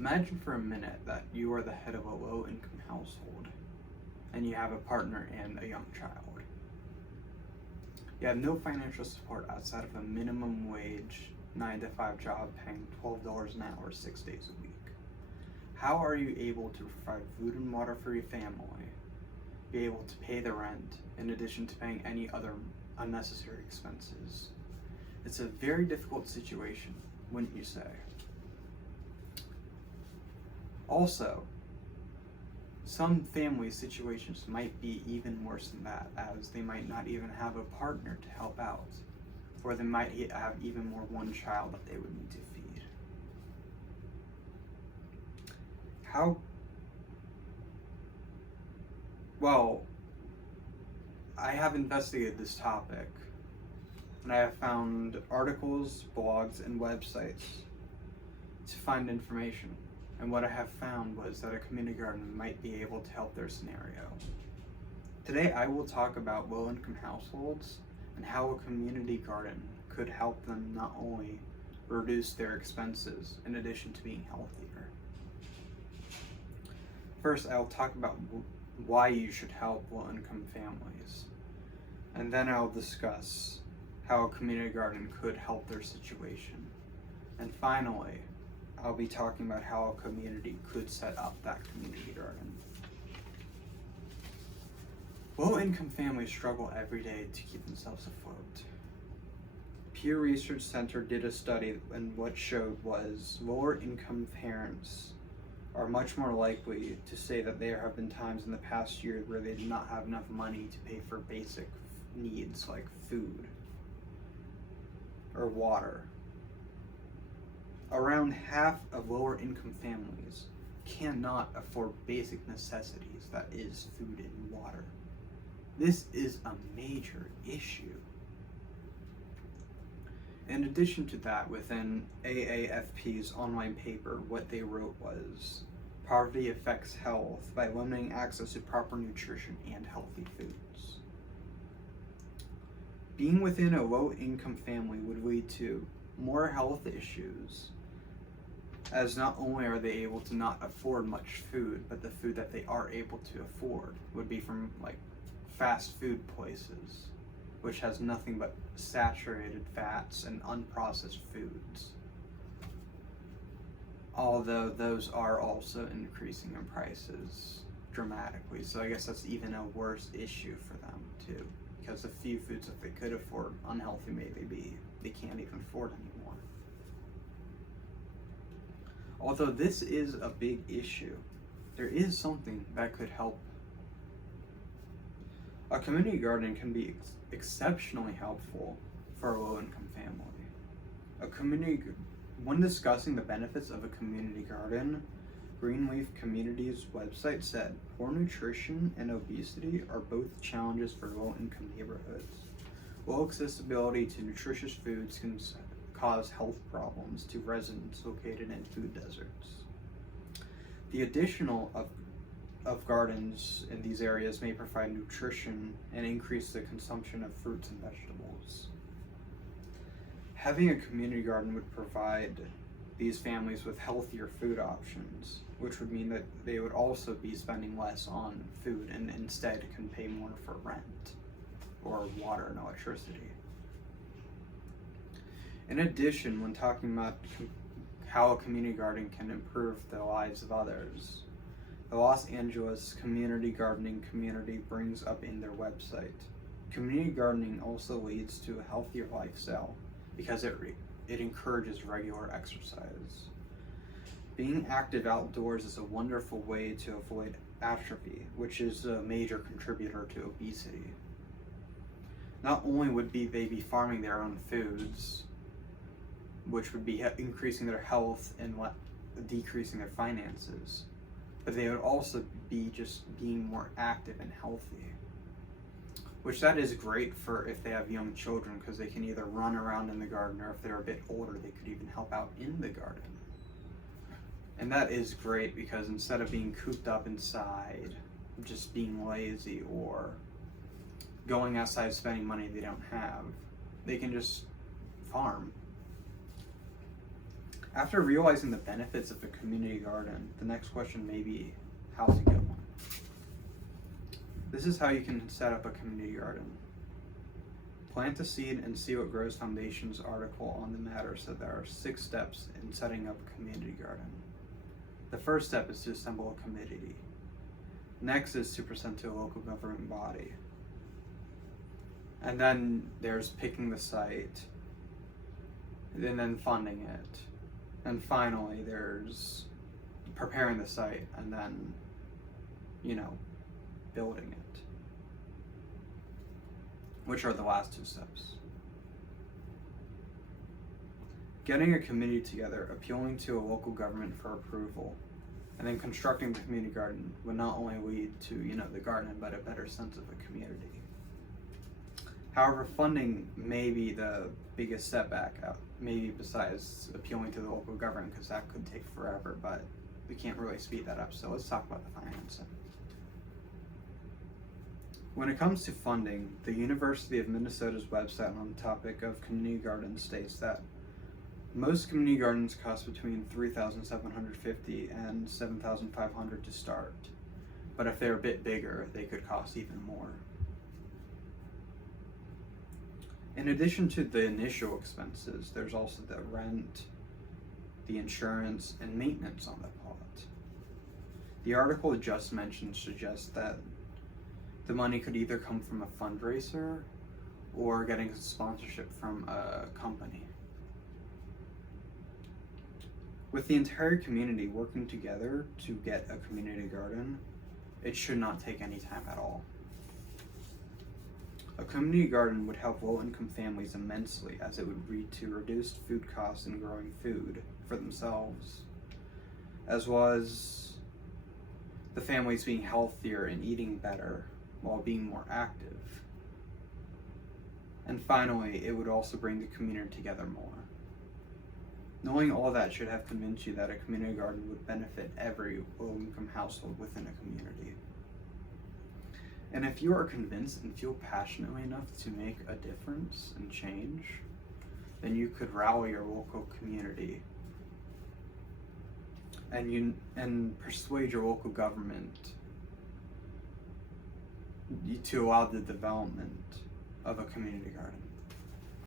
Imagine for a minute that you are the head of a low-income household and you have a partner and a young child. You have no financial support outside of a minimum wage 9 to 5 job paying $12 an hour 6 days a week. How are you able to provide food and water for your family, be able to pay the rent, in addition to paying any other unnecessary expenses? It's a very difficult situation, wouldn't you say? Also, some family situations might be even worse than that, as they might not even have a partner to help out, or they might have even more one child that they would need to feed. Well, I have investigated this topic, and I have found articles, blogs, and websites to find information. And what I have found was that a community garden might be able to help their scenario. Today I will talk about low-income households and how a community garden could help them not only reduce their expenses in addition to being healthier. First, I'll talk about why you should help low-income families, and then I'll discuss how a community garden could help their situation. And finally, I'll be talking about how a community could set up that community garden. Low-income families struggle every day to keep themselves afloat. Pew Research Center did a study, and what showed was lower-income parents are much more likely to say that there have been times in the past year where they did not have enough money to pay for basic needs like food or water. Around half of lower income families cannot afford basic necessities, that is, food and water. This is a major issue. In addition to that, within AAFP's online paper, what they wrote was, poverty affects health by limiting access to proper nutrition and healthy foods. Being within a low-income family would lead to more health issues, as not only are they able to not afford much food, but the food that they are able to afford would be from like fast food places, which has nothing but saturated fats and unprocessed foods. Although those are also increasing in prices dramatically, so I guess that's even a worse issue for them too, because the few foods that they could afford, unhealthy may they be, they can't even afford anymore. Although this is a big issue, there is something that could help. A community garden can be exceptionally helpful for a low-income family. When discussing the benefits of a community garden, Greenleaf Community's website said, poor nutrition and obesity are both challenges for low-income neighborhoods. Low accessibility to nutritious foods can cause health problems to residents located in food deserts. The addition of gardens in these areas may provide nutrition and increase the consumption of fruits and vegetables. Having a community garden would provide these families with healthier food options, which would mean that they would also be spending less on food and instead can pay more for rent or water and electricity. In addition, when talking about how a community garden can improve the lives of others, the Los Angeles Community Gardening Community brings up in their website, community gardening also leads to a healthier lifestyle because it encourages regular exercise. Being active outdoors is a wonderful way to avoid atrophy, which is a major contributor to obesity. Not only would they be farming their own foods, which would be increasing their health and decreasing their finances, but they would also be just being more active and healthy. Which that is great for if they have young children, because they can either run around in the garden, or if they're a bit older, they could even help out in the garden. And that is great because instead of being cooped up inside, just being lazy or going outside spending money they don't have, they can just farm. After realizing the benefits of a community garden, the next question may be how to get one. This is how you can set up a community garden. Plant the seed and see what grows foundation's article on the matter said there are 6 steps in setting up a community garden. The first step is to assemble a committee. Next is to present to a local government body. And then there's picking the site, and then funding it. And finally there's preparing the site and then, building it. Which are the last 2 steps. Getting a committee together, appealing to a local government for approval, and then constructing the community garden would not only lead to, the garden, but a better sense of a community. However, funding may be the biggest setback, maybe besides appealing to the local government, because that could take forever, but we can't really speed that up, so let's talk about the financing. When it comes to funding, the University of Minnesota's website on the topic of community gardens states that most community gardens cost between $3,750 and $7,500 to start, but if they're a bit bigger, they could cost even more. In addition to the initial expenses, there's also the rent, the insurance, and maintenance on the plot. The article just mentioned suggests that the money could either come from a fundraiser or getting sponsorship from a company. With the entire community working together to get a community garden, it should not take any time at all. A community garden would help low-income families immensely, as it would lead to reduced food costs in growing food for themselves, as well as the families being healthier and eating better while being more active. And finally, it would also bring the community together more. Knowing all that should have convinced you that a community garden would benefit every low-income household within a community. And if you are convinced and feel passionately enough to make a difference and change, then you could rally your local community and persuade your local government to allow the development of a community garden.